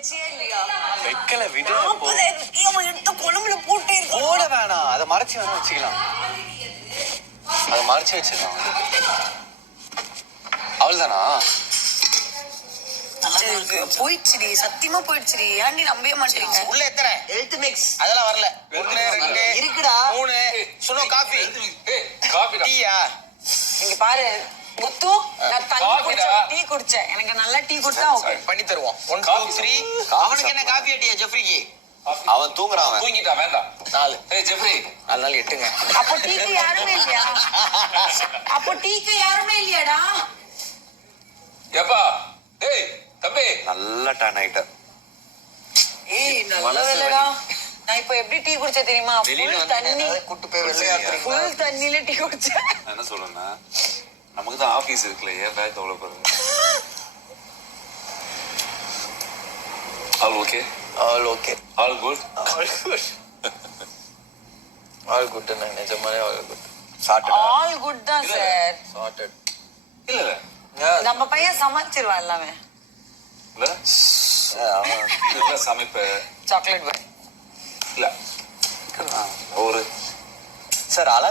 வைக்கல விட எடுத்து குழம்புல போட்டே போட வேணாம். அதை மறைச்சு வேணா வச்சுக்கலாம். அதை மறைச்சு வச்சுக்கலாம். அவள்தானா போயிடுச்சுடி, சத்தியமா போயிடுச்சுடி. ஏன்டி நம்பவே மாட்டேங்க. உள்ள எத்தனை ஹெல்த் மிக்ஸ் அதெல்லாம் வரல. 1 2 இருக்குடா 3 சுனோ காபி டீயா இங்க பாரு முத்து, நான் தண்ணி குடிச்சேன், டீ குடிச்சேன். எனக்கு நல்லா டீ குடிச்சா ஓகே பண்ணி தருவோம். 1 2 3 அவனுக்கு என்ன காபி அடியா ஜெஃப்ரிக்கு? அவன் தூங்குறான். தூங்கிட்டான் வேண்டாம். 4 ஏய் ஜெஃப்ரி 4 நாள் 8ங்க. அப்போ டீக்கு யாருமே இல்லையா? அப்போ டீக்கு யாருமே இல்லையாடா? எப்பா டேய் தம்பி நல்ல டான் ஆயிட்ட. ஏய் நல்ல வேலைடா. நான் இப்போ எப்படி டீ குடிச்சேன் தெரியுமா? ஃபுல் தண்ணி கூட்டி போய் வெள்ளையாத்துறீங்க. ஃபுல் தண்ணில டீ குடிச்சேன். என்ன சொல்றேன்னா நமக்கு தான் ஆபீஸ் இருக்குல்ல, ஏன் பேக் அவ்வளோ பாருங்க. All okay all okay all good all good நிஜமாவே ஆல் குட் ஆல் குட் தான் சார். சார்ட்டட் இல்ல இல்ல நம்ம பையன் சமைச்சிருவான் எல்லாமே. இல்ல அவன் நல்லா சமைப்ப சாக்லேட் பாய் இல்ல ஒரு சார் அழகா